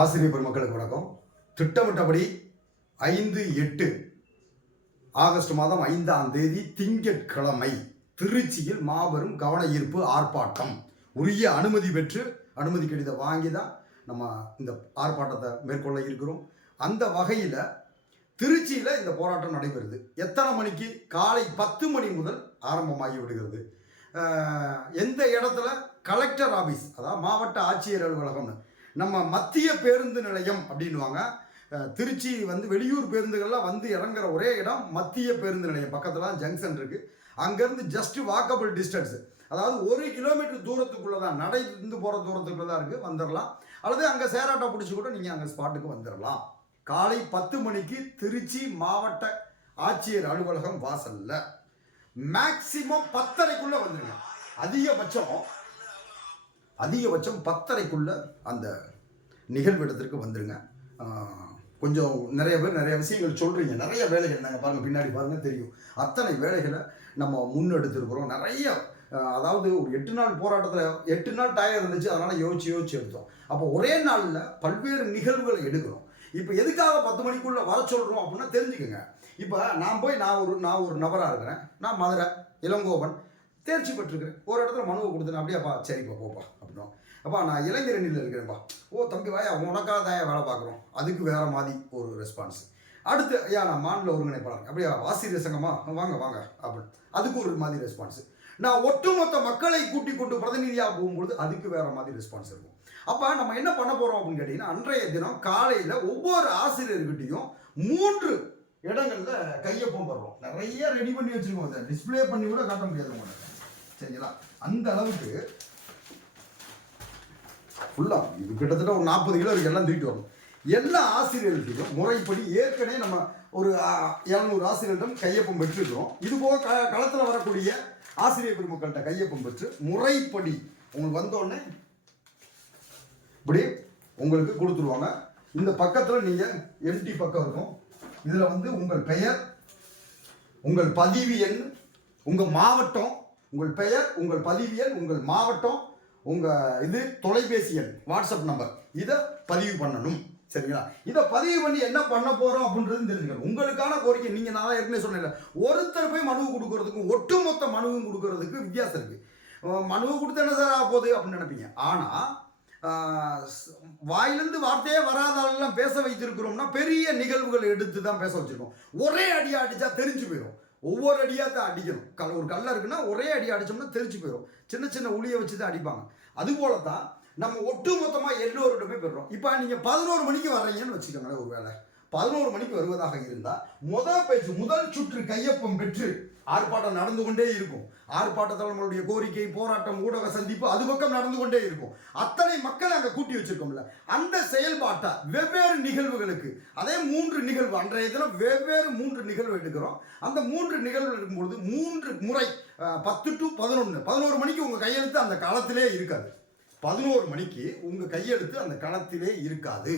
ஆசிரியர் பெருமக்களுக்கு வணக்கம். திட்டமிட்டபடி ஐந்து எட்டு ஆகஸ்ட் மாதம் ஐந்தாம் தேதி திங்கட்கிழமை திருச்சியில் மாபெரும் கவன ஈர்ப்பு ஆர்ப்பாட்டம். உரிய அனுமதி பெற்று அனுமதி கடிதம் வாங்கி தான் நம்ம இந்த ஆர்ப்பாட்டத்தை மேற்கொள்ள இருக்கிறோம். அந்த வகையில் திருச்சியில் இந்த போராட்டம் நடைபெறுது. எத்தனை மணிக்கு? காலை பத்து மணி முதல் ஆரம்பமாகி விடுகிறது. எந்த இடத்துல? கலெக்டர் ஆஃபீஸ் அதாவது மாவட்ட ஆட்சியர் அலுவலகம்னு. நம்ம மத்திய பேருந்து நிலையம் அப்படின்வாங்க திருச்சி வந்து வெளியூர் பேருந்துகள்லாம் வந்து இறங்குற ஒரே இடம் மத்திய பேருந்து நிலையம். பக்கத்தில் தான் ஜங்ஷன் இருக்குது அங்கேருந்து ஜஸ்ட் வாக்கபிள் டிஸ்டன்ஸ் அதாவது ஒரு கிலோமீட்டர் தூரத்துக்குள்ளே தான் நடைந்து போகிற தூரத்துக்குள்ளே தான் இருக்குது வந்துடலாம் அல்லது அங்கே சேராட்டோ பிடிச்சி கூட நீங்கள் அங்கே ஸ்பாட்டுக்கு வந்துடலாம் காலை பத்து மணிக்கு திருச்சி மாவட்ட ஆட்சியர் அலுவலகம் வாசலில். மேக்சிமம் பத்தரைக்குள்ளே வந்துடுங்க அதிகபட்சம் அதிகபட்சம் பத்தரைக்குள்ள அந்த நிகழ்விடத்திற்கு வந்துடுங்க கொஞ்சம் நிறைய பேர் நிறைய விஷயங்கள் சொல்கிறீங்க நிறைய வேலைகள் நாங்கள் பாருங்கள் பின்னாடி பாருங்க தெரியும். அத்தனை வேலைகளை நம்ம முன்னெடுத்திருக்கிறோம். நிறைய அதாவது ஒரு எட்டு நாள் போராட்டத்தில் எட்டு நாள் டயர் இருந்துச்சு. அதனால் யோசிச்சு யோசிச்சு எடுத்தோம். அப்போ ஒரே நாளில் பல்வேறு நிகழ்வுகளை எடுக்கிறோம். இப்போ எதுக்காக பத்து மணிக்குள்ளே வர சொல்கிறோம் அப்படின்னா தெரிஞ்சுக்கோங்க. இப்போ நான் போய் நான் ஒரு நான் ஒரு நபராக இருக்கிறேன். நான் மதுரை இளங்கோவன் தேர்ச்சி பெற்றிருக்கிறேன். ஒரு இடத்துல மனுவை கொடுத்தேன். அப்படியேப்பா சரிப்பா போப்பா அப்படின்னா அப்பா நான் இளைஞரணியில் இருக்கிறேன்ப்பா ஓ தம்பி வாயா உனக்காக தான் வேலை பார்க்குறோம். அதுக்கு வேற மாதிரி ஒரு ரெஸ்பான்ஸ் அடுத்து ஐயா நான் மாநில ஒருங்கிணைப்பாளர். அப்படியா ஆசிரியர் சங்கமா? வாங்க வாங்க அப்படின்னு. அதுக்கு ஒரு மாதிரி ரெஸ்பான்ஸ் நான் ஒட்டுமொத்த மக்களை கூட்டிக் கொண்டு பிரதிநிதியாக போகும்பொழுது அதுக்கு வேற மாதிரி ரெஸ்பான்ஸ் இருக்கும். அப்போ நம்ம என்ன பண்ண போகிறோம் அப்படின்னு கேட்டிங்கன்னா அன்றைய தினம் காலையில் ஒவ்வொரு ஆசிரியர்கிட்டையும் மூன்று இடங்களில் கையொப்பம் பெறுறோம் நிறைய ரெடி பண்ணி வச்சுருக்கோம். அதை டிஸ்பிளே பண்ணி கூட காட்ட முடியாது உங்களுக்கு சரிங்களா? அந்த அளவுக்கு ஃபுல்லாக இது கிட்டத்தட்ட ஒரு நாற்பது கிலோ இருக்கு எல்லாம் தூக்கிட்டு வரணும் எல்லா ஆசிரியர்களுக்கும் முறைப்படி ஏற்கனவே நம்ம ஒரு இரநூறு ஆசிரியர்களிடம் கையொப்பம் பெற்றிருக்கிறோம். இது போக க களத்தில் வரக்கூடிய ஆசிரியர் பெருமக்கள்கிட்ட கையொப்பம் பெற்று முறைப்படி உங்களுக்கு வந்த உடனே இப்படி உங்களுக்கு கொடுத்துருவாங்க. இந்த பக்கத்தில் நீங்கள் எம்டி பக்கம் இருக்கும். இதில் வந்து உங்கள் பெயர் உங்கள் பதிவு எண் உங்கள் மாவட்டம் உங்கள் பெயர் உங்கள் பதிவு எண் உங்கள் மாவட்டம் உங்கள் இது தொலைபேசி எண் வாட்ஸ்அப் நம்பர். இதை பதிவு பண்ணணும். சரிங்களா? இதை பதிவு பண்ணி என்ன பண்ண போகிறோம் அப்படின்றது தெரிஞ்சுக்கணும். உங்களுக்கான கோரிக்கை நீங்கள் நான் ஏற்கனவே சொன்னேன் ஒருத்தர் போய் மனு கொடுக்கறதுக்கும் ஒட்டுமொத்த மனுவும் கொடுக்கறதுக்கு வித்தியாசம் இருக்குது மனுவை கொடுத்து என்ன சார் ஆக போகுது அப்படின்னு நினைப்பீங்க. ஆனால் வாயிலிருந்து வார்த்தையே வராத ஆளெல்லாம் பேச வைத்திருக்கிறோம்னா பெரிய நிகழ்வுகள் எடுத்து தான் பேச வச்சிருக்கோம். ஒரே அடியாக அடித்தா தெரிஞ்சு போயிடும் ஒவ்வொரு அடியாக தான் அடிக்கணும். கல் ஒரு கல்ல இருக்குன்னா ஒரே அடி அடிச்சோம்னா தெரிஞ்சு போயிடும் சின்ன சின்ன உளியை வச்சு தான் அடிப்பாங்க. அதுபோல தான் நம்ம ஒட்டு மொத்தமாக எல்லோருடைய பெறுறோம். இப்போ நீங்கள் பதினோரு மணிக்கு வர்றீங்கன்னு வச்சுக்கோங்களேன் ஒரு வேளை. பதினோரு மணிக்கு வருவதாக இருந்தால் முதல் பேச்சு முதல் சுற்று கையொப்பம் பெற்று ஆர்ப்பாட்டம் நடந்து கொண்டே இருக்கும். ஆர்ப்பாட்டத்தில் நம்மளுடைய கோரிக்கை போராட்டம் ஊடக சந்திப்பு அது பக்கம் நடந்து கொண்டே இருக்கும். அத்தனை மக்கள் அங்கே கூட்டி வச்சிருக்கோம்ல. அந்த செயல்பாட்டை வெவ்வேறு நிகழ்வுகளுக்கு அதே மூன்று நிகழ்வு அன்றைய தினம் வெவ்வேறு மூன்று நிகழ்வு எடுக்கிறோம். அந்த மூன்று நிகழ்வு எடுக்கும்பொழுது மூன்று முறை பத்து டு பதினொன்று பதினோரு மணிக்கு உங்கள் கையெழுத்து அந்த களத்திலே இருக்காது. பதினோரு மணிக்கு உங்கள் கையெழுத்து அந்த களத்திலே இருக்காது.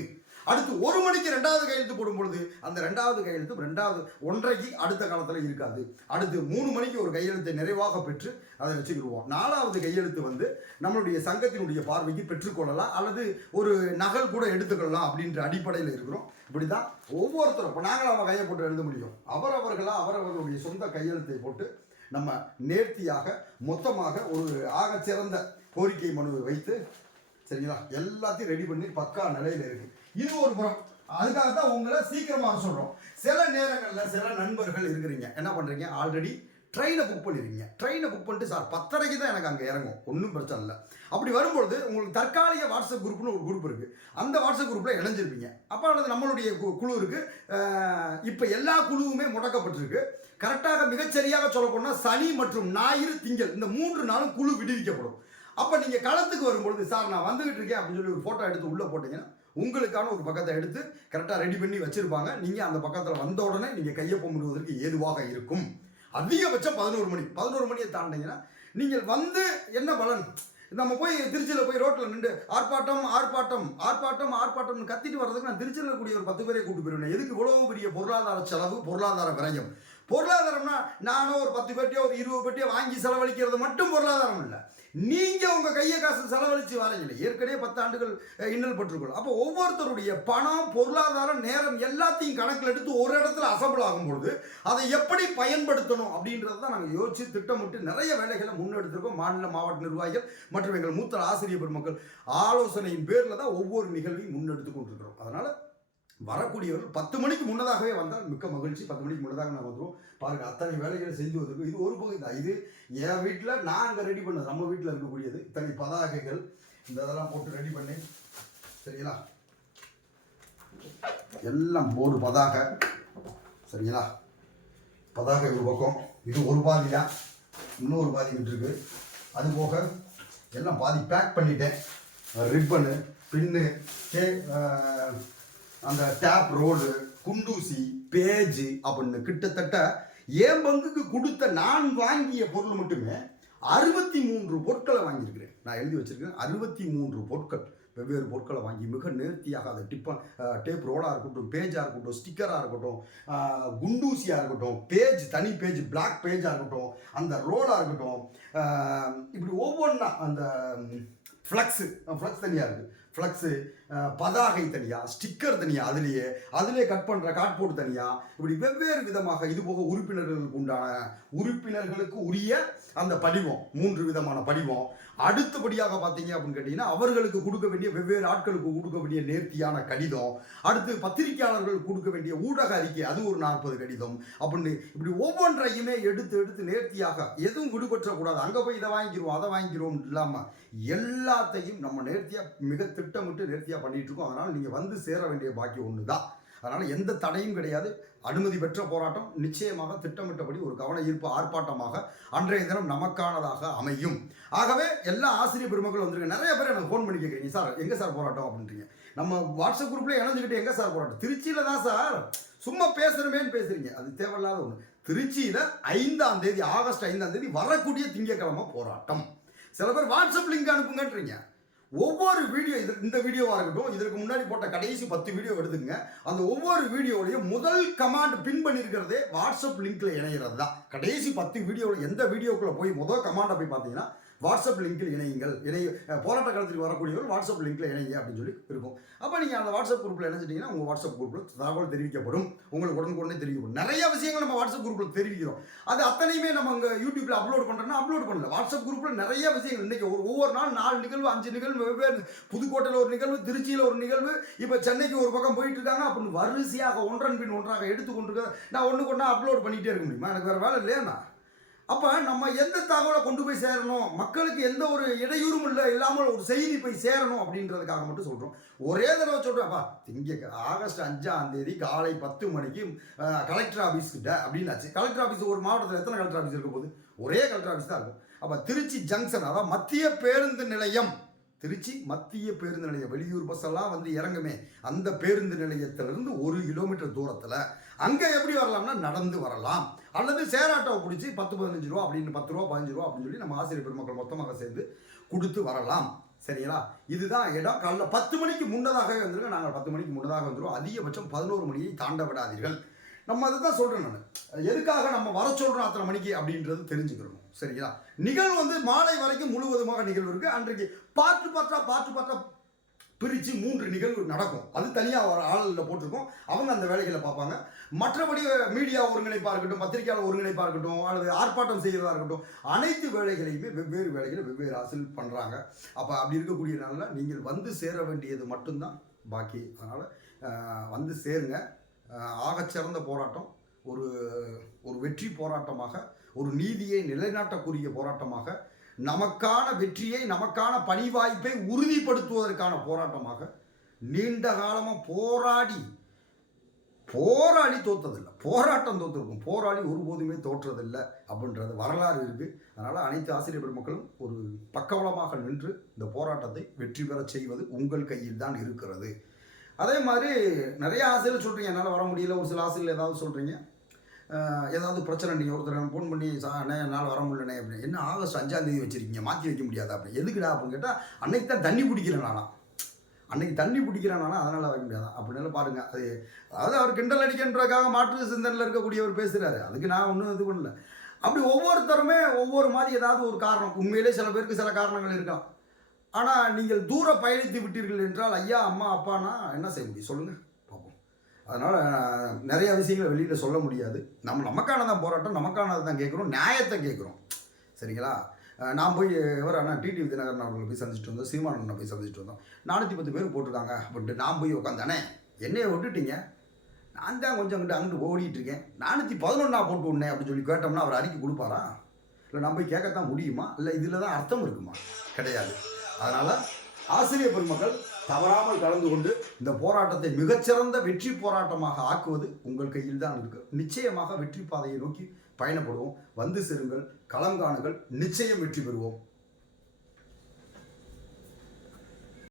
அடுத்து ஒரு மணிக்கு ரெண்டாவது கையெழுத்து போடும் பொழுது அந்த ரெண்டாவது கையெழுத்து ரெண்டாவது ஒன்றைக்கு அடுத்த காலத்தில் இருக்காது. அடுத்து மூணு மணிக்கு ஒரு கையெழுத்தை நிறைவாக பெற்று அதை வச்சுக்கிடுவோம். நாலாவது கையெழுத்து வந்து நம்மளுடைய சங்கத்தினுடைய பார்வைக்கு பெற்றுக்கொள்ளலாம் அல்லது ஒரு நகல் கூட எடுத்துக்கொள்ளலாம் அப்படின்ற அடிப்படையில் இருக்கிறோம். இப்படி தான் ஒவ்வொருத்தரும் இப்போ நாங்களும் அவன் கையை போட்டு எழுத முடியும். அவரவர்களாக அவரவர்களுடைய சொந்த கையெழுத்தை போட்டு நம்ம நேர்த்தியாக மொத்தமாக ஒரு ஆக சிறந்த கோரிக்கை மனுவை வைத்து சரிங்களா? எல்லாத்தையும் ரெடி பண்ணி பக்கா நிலையில் இருக்குது இது ஒரு புறம். அதுக்காக தான் உங்களை சீக்கிரமாக சொல்கிறோம் சில நேரங்களில் சில நண்பர்கள் இருக்கிறீங்க. என்ன பண்ணுறீங்க ஆல்ரெடி ட்ரெயினை புக் பண்ணிருக்கீங்க. ட்ரெயினை புக் பண்ணிட்டு சார் பத்தரைக்கு தான் எனக்கு அங்கே இறங்கும். ஒன்றும் பிரச்சனை இல்லை. அப்படி வரும்பொழுது உங்களுக்கு தற்காலிக வாட்ஸ்அப் குரூப்னு ஒரு குரூப் இருக்குது அந்த வாட்ஸ்அப் குரூப்பில் இணைஞ்சிருப்பீங்க. அப்போ அல்லது நம்மளுடைய கு- குழு இருக்குது இப்போ எல்லா குழுவுமே முடக்கப்பட்டிருக்கு. கரெக்டாக மிகச்சரியாக சொல்லப்போனால் சனி மற்றும் ஞாயிறு திங்கள். இந்த மூன்று நாளும் குழு விடுவிக்கப்படும். அப்போ நீங்கள் களத்துக்கு வரும்பொழுது சார் நான் வந்துகிட்டு இருக்கேன் அப்படின்னு சொல்லி ஒரு ஃபோட்டோ எடுத்து உள்ளே போட்டிங்கன்னா உங்களுக்கான ஒரு பக்கத்தை எடுத்து கரெக்டாக ரெடி பண்ணி வச்சுருப்பாங்க. நீங்கள் அந்த பக்கத்தில் வந்த உடனே நீங்கள் கையொப்பம் விடுவதற்கு ஏதுவாக இருக்கும். அதிகபட்சம் பதினோரு மணி. பதினோரு மணியை தாண்டிங்கன்னா நீங்கள் வந்து என்ன பலன்? நம்ம போய் திருச்சியில் போய் ரோட்டில் நின்று ஆர்ப்பாட்டம் ஆர்ப்பாட்டம் ஆர்ப்பாட்டம் ஆர்ப்பாட்டம்னு கத்திட்டு வர்றதுக்கு நான் திருச்சியில் இருக்கக்கூடிய ஒரு பத்து பேரை கூட்டு போயிருவேன். எதுக்கு இவ்வளோ பெரிய பொருளாதார செலவு பொருளாதார விரயம்? பொருளாதாரம்னா நானும் ஒரு பத்து பேட்டியோ ஒரு இருபது பேட்டியோ வாங்கி செலவழிக்கிறது மட்டும் பொருளாதாரம் இல்லை. நீங்கள் உங்கள் கையை காசு செலவழிச்சு வரீங்களே ஏற்கனவே பத்து ஆண்டுகள் இன்னல் பட்டிருக்கோம் அப்போ ஒவ்வொருத்தருடைய பணம் பொருளாதாரம் நேரம் எல்லாத்தையும் கணக்கில் எடுத்து ஒரு இடத்துல அசம்பிள் ஆகும்பொழுது அதை எப்படி பயன்படுத்தணும் அப்படின்றத தான் நாங்கள் யோசித்து திட்டமிட்டு நிறைய வேலைகளை முன்னெடுத்திருக்கோம். மாநில மாவட்ட நிர்வாகிகள் மற்றும் எங்கள் மூத்த ஆசிரியர் பெருமக்கள். ஆலோசனையின் பேரில் தான் ஒவ்வொரு நிகழ்வையும் முன்னெடுத்து கொண்டிருக்கிறோம். அதனால் வரக்கூடியவர்கள் பத்து மணிக்கு முன்னதாகவே வந்தால் மிக்க மகிழ்ச்சி. பத்து மணிக்கு முன்னதாக நான் வந்துடுவோம் பாருங்க அத்தனை வேலைகளை செஞ்சு வந்திருக்கோம். இது ஒரு பகுதி தான். இது என் வீட்டில் நான் அங்கே ரெடி பண்ணது. நம்ம வீட்டில் இருக்கக்கூடியது. இத்தனை பதாகைகள். இந்த இதெல்லாம் போட்டு ரெடி பண்ணி சரிங்களா? எல்லாம் போர்டு பதாகை. சரிங்களா? பதாகை ஒரு பக்கம். இது ஒரு பாதியா இன்னொரு பாதி விட்டுருக்கு அது போக எல்லாம் பாதி பேக் பண்ணிட்டேன். ரிப்பனு பின்னு கே அந்த டேப் ரோடு குண்டூசி பேஜ் அப்படின்னு கிட்டத்தட்ட என் பங்குக்கு கொடுத்த நான் வாங்கிய பொருள் மட்டுமே அறுபத்தி மூன்று பொருட்களை வாங்கியிருக்கிறேன். நான் எழுதி வச்சிருக்கேன். அறுபத்தி மூன்று பொருட்கள். வெவ்வேறு பொருட்களை வாங்கி மிக நேர்த்தியாக அதை டிப்பன் டேப் ரோடாக இருக்கட்டும் பேஜாக இருக்கட்டும் ஸ்டிக்கராக இருக்கட்டும் குண்டூசியாக இருக்கட்டும் பேஜ் தனி பேஜ் பிளாக் பேஜாக இருக்கட்டும் அந்த ரோலாக இருக்கட்டும் இப்படி ஒவ்வொன்றா அந்த ஃப்ளக்ஸு ஃப்ளக்ஸ் தனியாக இருக்குது ஃப்ளக்ஸு பதாகை தனியாக ஸ்டிக்கர் தனியாக அதுலேயே அதிலே கட் பண்ணுற காட்போர்டு தனியாக இப்படி வெவ்வேறு விதமாக இது போக உறுப்பினர்களுக்கு உண்டான உறுப்பினர்களுக்கு உரிய அந்த படிவம் மூன்று விதமான படிவம். அடுத்தபடியாக பார்த்தீங்க அப்படின்னு கேட்டிங்கன்னா அவர்களுக்கு கொடுக்க வேண்டிய வெவ்வேறு ஆட்களுக்கு கொடுக்க வேண்டிய நேர்த்தியான கடிதம். அடுத்து பத்திரிகையாளர்கள் கொடுக்க வேண்டிய ஊடக அறிக்கை அது ஒரு நாற்பது கடிதம். அப்படின்னு இப்படி ஒவ்வொன்றையுமே எடுத்து எடுத்து நேர்த்தியாக எதுவும் விடுபற்றக்கூடாது அங்கே போய் இதை வாங்கிடுவோம் அதை வாங்கிடுவோம் இல்லாமல் எல்லாத்தையும் நம்ம நேர்த்தியாக மிக திட்டமிட்டு நேர்த்தியாக பண்ணிட்டு இருக்கோம். அதனால் நீங்கள் வந்து சேர வேண்டிய பாக்கி ஒன்று தான் அதனால் எந்த தடையும் கிடையாது. அனுமதி பெற்ற போராட்டம் நிச்சயமாக திட்டமிட்டபடி ஒரு கவன ஈர்ப்பு ஆர்ப்பாட்டமாக அன்றைய தினம் நமக்கானதாக அமையும். ஆகவே எல்லா ஆசிரியர் பெருமக்கள் வந்திருக்க நிறைய பேர் எனக்கு ஃபோன் பண்ணி கேட்குறீங்க சார் எங்கே சார் போராட்டம்? அப்படின்றீங்க. நம்ம வாட்ஸ்அப் குரூப்லேயே இணைஞ்சுக்கிட்டு எங்கே சார் போராட்டம்? திருச்சியில் தான் சார். சும்மா பேசுகிறமேன்னு பேசுகிறீங்க அது தேவையில்லாத ஒன்று திருச்சியில் ஐந்தாம் தேதி ஆகஸ்ட் ஐந்தாம் தேதி வரக்கூடிய திங்கட்கிழமை போராட்டம். சில பேர் வாட்ஸ்அப் லிங்க் அனுப்புங்கன்றீங்க. ஒவ்வொரு வீடியோ இது இந்த வீடியோவாக இருக்கட்டும் இதற்கு முன்னாடி போட்ட கடைசி பத்து வீடியோ எடுத்துங்க அந்த ஒவ்வொரு வீடியோலையும் முதல் கமாண்ட் பின் பண்ணியிருக்கிறதே வாட்ஸ்அப் லிங்க்ல இணைகிறது தான் கடைசி பத்து வீடியோவில் எந்த வீடியோக்குள்ளே போய் முதல் கமாண்டை போய் பார்த்தீங்கன்னா வாட்ஸ்அப் லிங்கில் இணையுங்கள். இணைய போராட்ட காலத்துக்கு வரக்கூடியவர்கள் வாட்ஸ்அப் லிங்கில் இணைங்க அப்படின்னு சொல்லி இருக்கும். அப்போ நீங்கள் அந்த வாட்ஸ்அப் குரூப்பில் இணைஞ்சிட்டிங்கன்னா உங்கள் வாட்ஸ்அப் குரூப்பில் தகவல் தெரிவிக்கப்படும். உங்களுக்கு உடனுக்குடனே தெரிவிக்கப்படும். நிறைய விஷயங்கள் நம்ம வாட்ஸ்அப் குரூப்பில் தெரிவிக்கிறோம். அது அத்தனையுமே நம்ம அங்கே யூடியூப்பில் அப்லோட் பண்ணுறோன்னா அப்லோட் பண்ணல. வாட்ஸ்அப் குரூப்பில் நிறைய விஷயங்கள். இன்றைக்கி ஒரு ஒவ்வொரு நாள் நாலு நிகழ்வு அஞ்சு நிகழ்வு வெவ்வேறு புதுக்கோட்டையில் ஒரு நிகழ்வு திருச்சியில் ஒரு நிகழ்வு இப்போ சென்னைக்கு ஒரு பக்கம் போயிட்டு இருக்காங்க அப்படின்னு வரிசையாக ஒன்றன் பின் ஒன்றாக எடுத்துக்கொண்டு நான் ஒன்றுக்கு ஒன்றா அப்லோட் பண்ணிகிட்டே இருக்க முடியுமா? எனக்கு வேறு வேலை இல்லையா அப்போ நம்ம எந்த தகவலை கொண்டு போய் சேரணும்? மக்களுக்கு எந்த ஒரு இடையூறும் இல்லை இல்லாமல் ஒரு செய்தி போய் சேரணும் அப்படின்றதுக்காக மட்டும் சொல்கிறோம் ஒரே தடவை சொல்கிறேன்ப்பா திங்க ஆகஸ்ட் அஞ்சாம் தேதி காலை பத்து மணிக்கு கலெக்டர் ஆஃபீஸ் கிட்ட அப்படின்னாச்சு. கலெக்டர் ஆஃபீஸ் ஒரு மாவட்டத்தில் எத்தனை கலெக்டர் ஆஃபீஸ் இருக்க போகுது? ஒரே கலெக்டர் ஆஃபீஸ் தான் இருக்கும். அப்போ திருச்சி ஜங்ஷன் அதாவது மத்திய பேருந்து நிலையம் திருச்சி மத்திய பேருந்து நிலையம் வெளியூர் பஸ் எல்லாம் வந்து இறங்குமே அந்த பேருந்து நிலையத்திலிருந்து ஒரு கிலோமீட்டர் தூரத்தில் அங்கே எப்படி வரலாம்னா நடந்து வரலாம். அல்லது சேராட்டோவை பிடிச்சி பத்து பதினஞ்சு ரூபா அப்படின்னு பத்து ரூபா பதினஞ்சு ரூபா அப்படின்னு சொல்லி நம்ம ஆசிரியர் பெருமக்கள் மொத்தமாக சேர்ந்து கொடுத்து வரலாம். சரிங்களா? இதுதான் இடம். காலைல பத்து மணிக்கு முன்னதாகவே வந்துருங்க நாங்கள் பத்து மணிக்கு முன்னதாக வந்துடுவோம் அதிகபட்சம் பதினோரு மணியை தாண்ட விடாதீர்கள். நம்ம அதை தான் சொல்கிறேன் நான். எதுக்காக நம்ம வர சொல்கிறோம் அத்தனை மணிக்கு அப்படின்றது தெரிஞ்சுக்கிறோம் சரிங்களா? நிகழ்வு வந்து மாலை வரைக்கும் முழுவதுமாக நிகழ்வு இருக்குது அன்றைக்கு பாட்டு பாட்டா பாட்டு பாட்டா பிரித்து மூன்று நிகழ்வு நடக்கும். அது தனியாக ஒரு ஆளில் போட்டிருக்கோம். அவங்க அந்த வேலைகளை பார்ப்பாங்க. மற்றபடி மீடியா ஒருங்கிணைப்பாக இருக்கட்டும் பத்திரிகையாளர் ஒருங்கிணைப்பாக இருக்கட்டும் அல்லது ஆர்ப்பாட்டம் செய்கிறதா இருக்கட்டும் அனைத்து வேலைகளையுமே வெவ்வேறு வேலைகளை வெவ்வேறு ஆசில் பண்ணுறாங்க அப்போ அப்படி இருக்கக்கூடிய நாளில் நீங்கள் வந்து சேர வேண்டியது மட்டும்தான் பாக்கி. அதனால் வந்து சேருங்க. ஆகச்சிறந்த போராட்டம் ஒரு ஒரு வெற்றி போராட்டமாக ஒரு நீதியை நிலைநாட்டக்கூடிய போராட்டமாக நமக்கான வெற்றியை நமக்கான பணி வாய்ப்பை உறுதிப்படுத்துவதற்கான போராட்டமாக நீண்ட காலமாக போராடி போராடி தோத்ததில்லை. போராட்டம் தோற்றுருக்கும் போராடி ஒருபோதுமே தோற்றதில்லை அப்படின்றது வரலாறு இருக்குது அதனால் அனைத்து ஆசிரியர் பெருமக்களும் ஒரு பக்கவளமாக நின்று இந்த போராட்டத்தை வெற்றி பெறச் செய்வது உங்கள் கையில் தான் இருக்கிறது. அதே மாதிரி நிறைய ஆசிரியர் சொல்கிறீங்க என்னால் வர முடியல. ஒரு சில ஆசிரியர் ஏதாவது சொல்கிறீங்க ஏதாவது பிரச்சனை நீங்கள் ஒருத்தர் ஃபோன் பண்ணி சா அண்ணே என்னால் வர முடியலண்ணே அப்படின்னு. என்ன ஆகஸ்ட் அஞ்சாந்தேதி வச்சுருக்கீங்க? மாற்றி வைக்க முடியாதா அப்படி எதுக்குடா அப்படின்னு கேட்டால் அன்னைக்கு தான் தண்ணி பிடிக்கல நானா. அன்னைக்கு தண்ணி பிடிக்கிறானா அதனால் வைக்க முடியாதா? அப்படின்னு பாருங்கள் அது அதாவது அவர் கிண்டல் அடிக்கின்றதுக்காக மாற்று சிந்தனையில் இருக்கக்கூடியவர் பேசுகிறாரு அதுக்கு நான் ஒன்றும் இது பண்ணல. அப்படி ஒவ்வொருத்தருமே ஒவ்வொரு மாதிரி ஏதாவது ஒரு காரணம். உண்மையிலே சில பேருக்கு சில காரணங்கள் இருக்கலாம். ஆனால் நீங்கள் தூர பயணித்து விட்டீர்கள் என்றால் ஐயா அம்மா அப்பானா என்ன செய்ய முடியும்? சொல்லுங்கள் அதனால் நிறைய விஷயங்களை வெளியில் சொல்ல முடியாது. நம்ம நமக்கானதான் போராட்டம் நமக்கானதை தான் கேட்குறோம் நியாயத்தை கேட்குறோம். சரிங்களா? நான் போய் இவர் ஆனால் டிடி வித்யநகரன் அவர்களை போய் சந்திச்சுட்டு வந்தோம் சீமான் போய் சந்திச்சுட்டு வந்தோம். நானூற்றி பத்து பேர் போட்டிருக்காங்க அப்படின்ட்டு நான் போய் உட்காந்தானே என்னையை விட்டுட்டீங்க. நான் தான் கொஞ்சம் அங்கிட்டு அங்கிட்டு ஓடிட்டு இருக்கேன் நானூற்றி பதினொன்றா போட்டு விடனே அப்படின்னு சொல்லி கேட்டோம்னா அவர் அறிக்கை கொடுப்பாரா? இல்லை நான் போய் கேட்கத்தான் முடியுமா? இல்லை இதில் தான் அர்த்தம் இருக்குமா? கிடையாது. அதனால் ஆசிரியர் பெருமக்கள் தவறாமல் கலந்து கொண்டு இந்த போராட்டத்தை மிகச்சிறந்த வெற்றி போராட்டமாக ஆக்குவது உங்கள் கையில் தான் இருக்கு. நிச்சயமாக வெற்றி பாதையை நோக்கி பயணப்படுவோம். வந்து சேருங்கள் களம் காணுங்கள் நிச்சயம் வெற்றி பெறுவோம்.